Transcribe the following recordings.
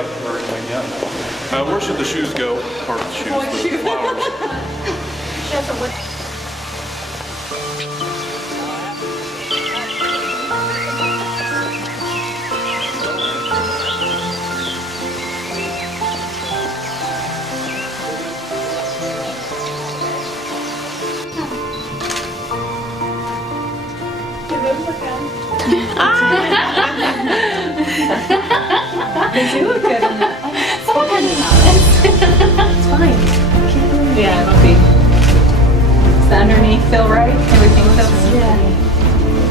up or anything yet. Where should the shoes go? Or the shoes, the flowers. You look good on that. It's fine. Yeah, it'll be. Does the underneath feel right? Everything feels good.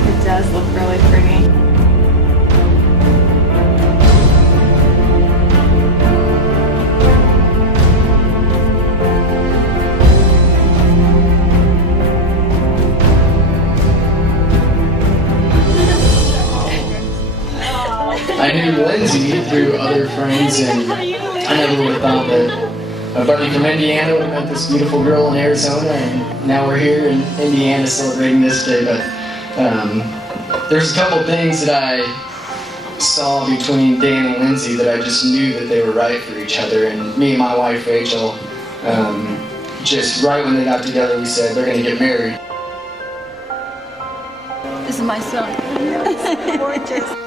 It does look really pretty. I knew Lindsey through other friends, and I never would have thought that a buddy from Indiana would have met this beautiful girl in Arizona, and now we're here in Indiana celebrating this day. But there's a couple things that I saw between Dan and Lindsey that I just knew that they were right for each other. And me and my wife Rachel, just right when they got together, we said they're going to get married. This is my son. Yes, gorgeous.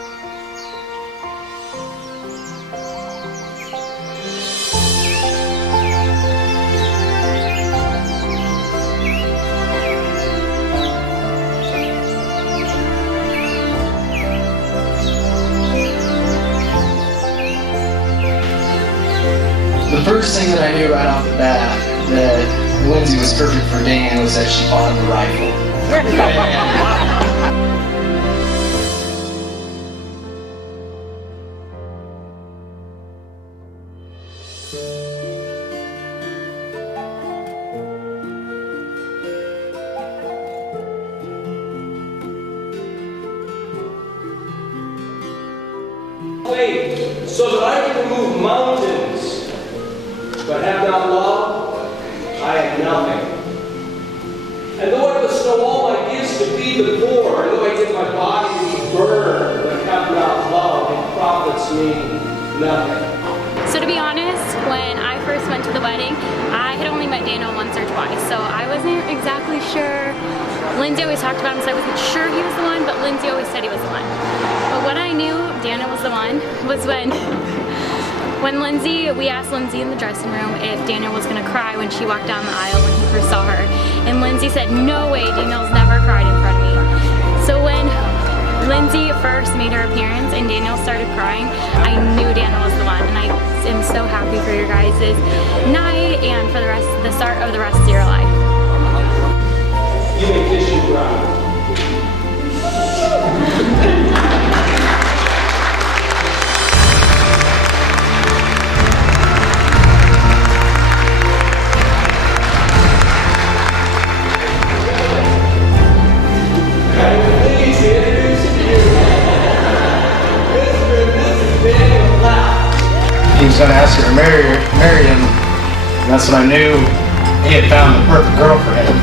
The first thing that I knew right off the bat that Lindsey was perfect for Dan was that she bought him a rifle. So that I can remove mountains, but have not love, I have nothing. And though I bestow all my gifts to feed the poor, and though I give my body to be burned, but have not love, it profits me nothing. So to be honest, when I first went to the wedding, I had only met Daniel once or twice, so I wasn't exactly sure. Lindsey always talked about him, so I wasn't sure he was the one, but Lindsey always said he was the one. But what I knew Daniel was the one was when we asked Lindsey in the dressing room if Daniel was gonna cry when she walked down the aisle when he first saw her. And Lindsey said, "No way, Daniel's never cried in front of me." So when Lindsey first made her appearance and Daniel started crying, I knew Daniel was the one, and I am so happy for your guys' night and for the start of the rest of your life. You may kiss your bride. He was going to ask her to marry him, and that's when I knew he had found the perfect girl for him,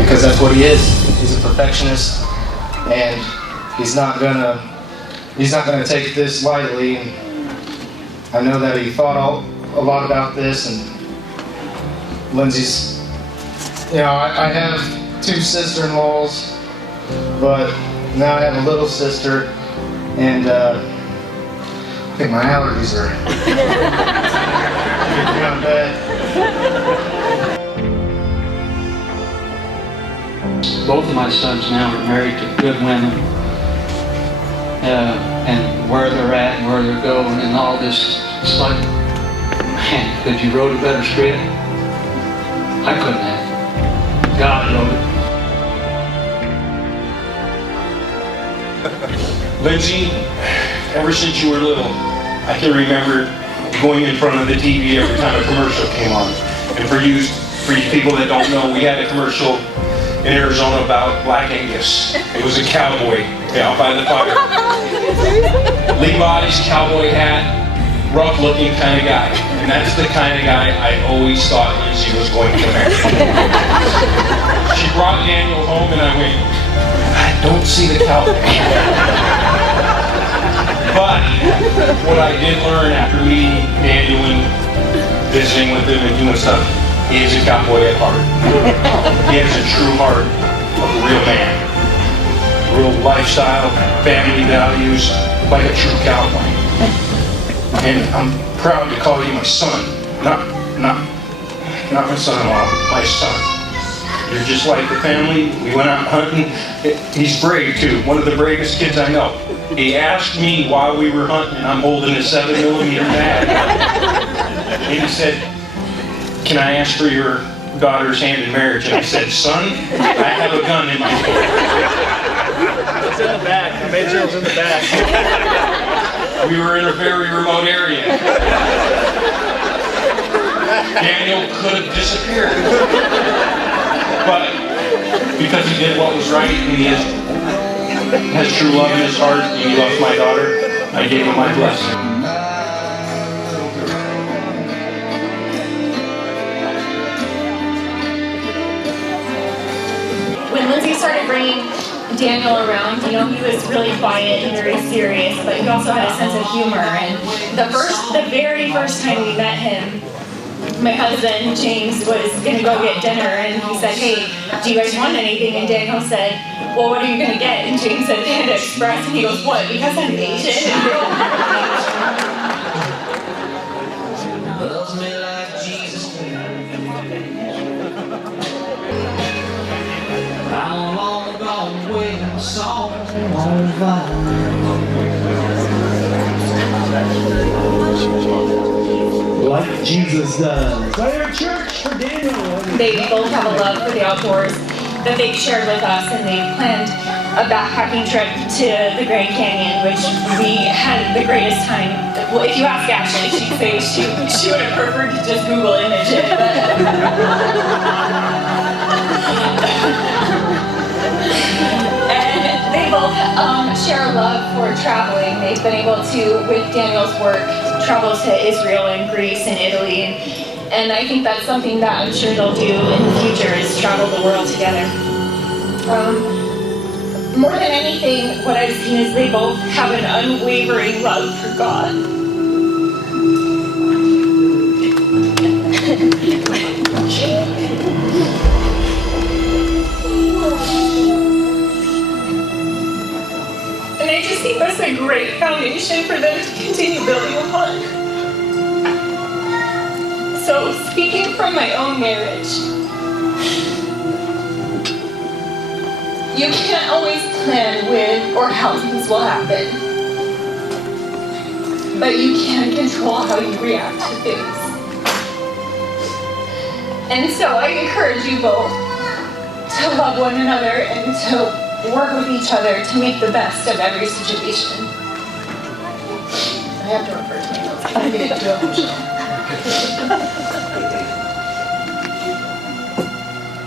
because that's what he is. He's a perfectionist, and he's not gonna take this lightly. And I know that he thought a lot about this, and Lindsey's, I have two sister-in-laws, but now I have a little sister, and I think my allergies are getting me on bed. Both of my sons now are married to good women, and where they're at and where they're going and all this, it's like, man, could you wrote a better script? I couldn't have. God wrote it. Lindsey, ever since you were little, I can remember going in front of the TV every time a commercial came on. And for you people that don't know, we had a commercial in Arizona about Black Angus. It was a cowboy out by the fire. Levi's cowboy hat, rough looking kind of guy. And that's the kind of guy I always thought Lindsey was going to marry. She brought Daniel home and I went, I don't see the cowboy. But what I did learn after meeting Daniel and visiting with him and doing stuff, he is a cowboy at heart. He has a true heart of a real man. Real lifestyle, family values, like a true cowboy. And I'm proud to call you my son. Not my son-in-law, my son. You're just like the family. We went out hunting. He's brave too, one of the bravest kids I know. He asked me while we were hunting, and I'm holding a 7mm mag. And he said, "Can I ask for your daughter's hand in marriage?" And I said, "Son, I have a gun in my hand." It's in the back. I made sure it was in the back. We were in a very remote area. Daniel could have disappeared. But because he did what was right and he has true love in his heart and he loves my daughter, I gave him my blessing. When Lindsey started bringing Daniel around, you know, he was really quiet and very serious, but he also had a sense of humor. And the very first time we met him, my husband, James, was going to go get dinner, and he said, "Hey, do you guys want anything?" And Daniel said, "Well, what are you going to get?" And James said, "Panda Express." And he goes, "What, because I'm Asian?" Loves me like Jesus. I'm long gone waiting song on like Jesus does. Fire church for Daniel. They both have a love for the outdoors that they've shared with us, and they planned a backpacking trip to the Grand Canyon, which we had the greatest time. Well, if you ask Ashley, she'd say she would have preferred to just Google image it. And they both share a love for traveling. They've been able to, with Daniel's work, travel to Israel and Greece and Italy. And I think that's something that I'm sure they'll do in the future, is travel the world together. More than anything, what I've seen is they both have an unwavering love for God. And I just think that's a great foundation for them to continue building upon. So, speaking from my own marriage, you can't always plan when or how things will happen, but you can control how you react to things. And so I encourage you both to love one another and to work with each other to make the best of every situation. I have to refer to my notes. I'm getting too emotional.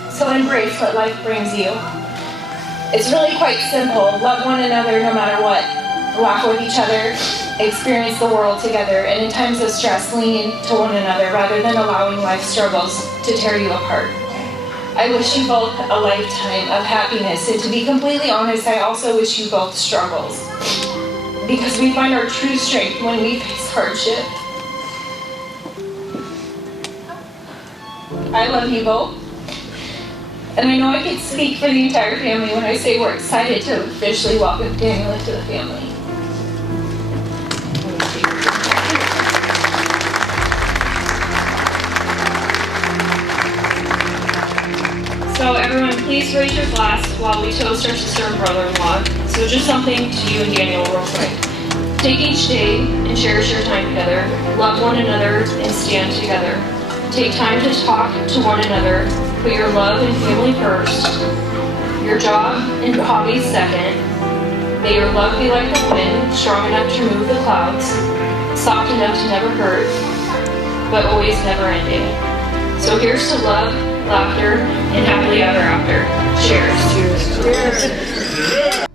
So embrace what life brings you. It's really quite simple. Love one another no matter what. Laugh with each other. Experience the world together. And in times of stress, lean to one another rather than allowing life's struggles to tear you apart. I wish you both a lifetime of happiness. And to be completely honest, I also wish you both struggles. Because we find our true strength when we face hardship. I love you both. And I know I can speak for the entire family when I say we're excited to officially welcome Daniel into the family. So everyone, please raise your glass while we toast our sister and brother-in-law. So just something to you and Daniel real quick. Take each day and cherish your time together. Love one another and stand together. Take time to talk to one another. Put your love and family first. Your job and hobbies second. May your love be like the wind, strong enough to remove the clouds, soft enough to never hurt, but always never ending. So here's to love, laughter, and happily ever after. Cheers. Cheers.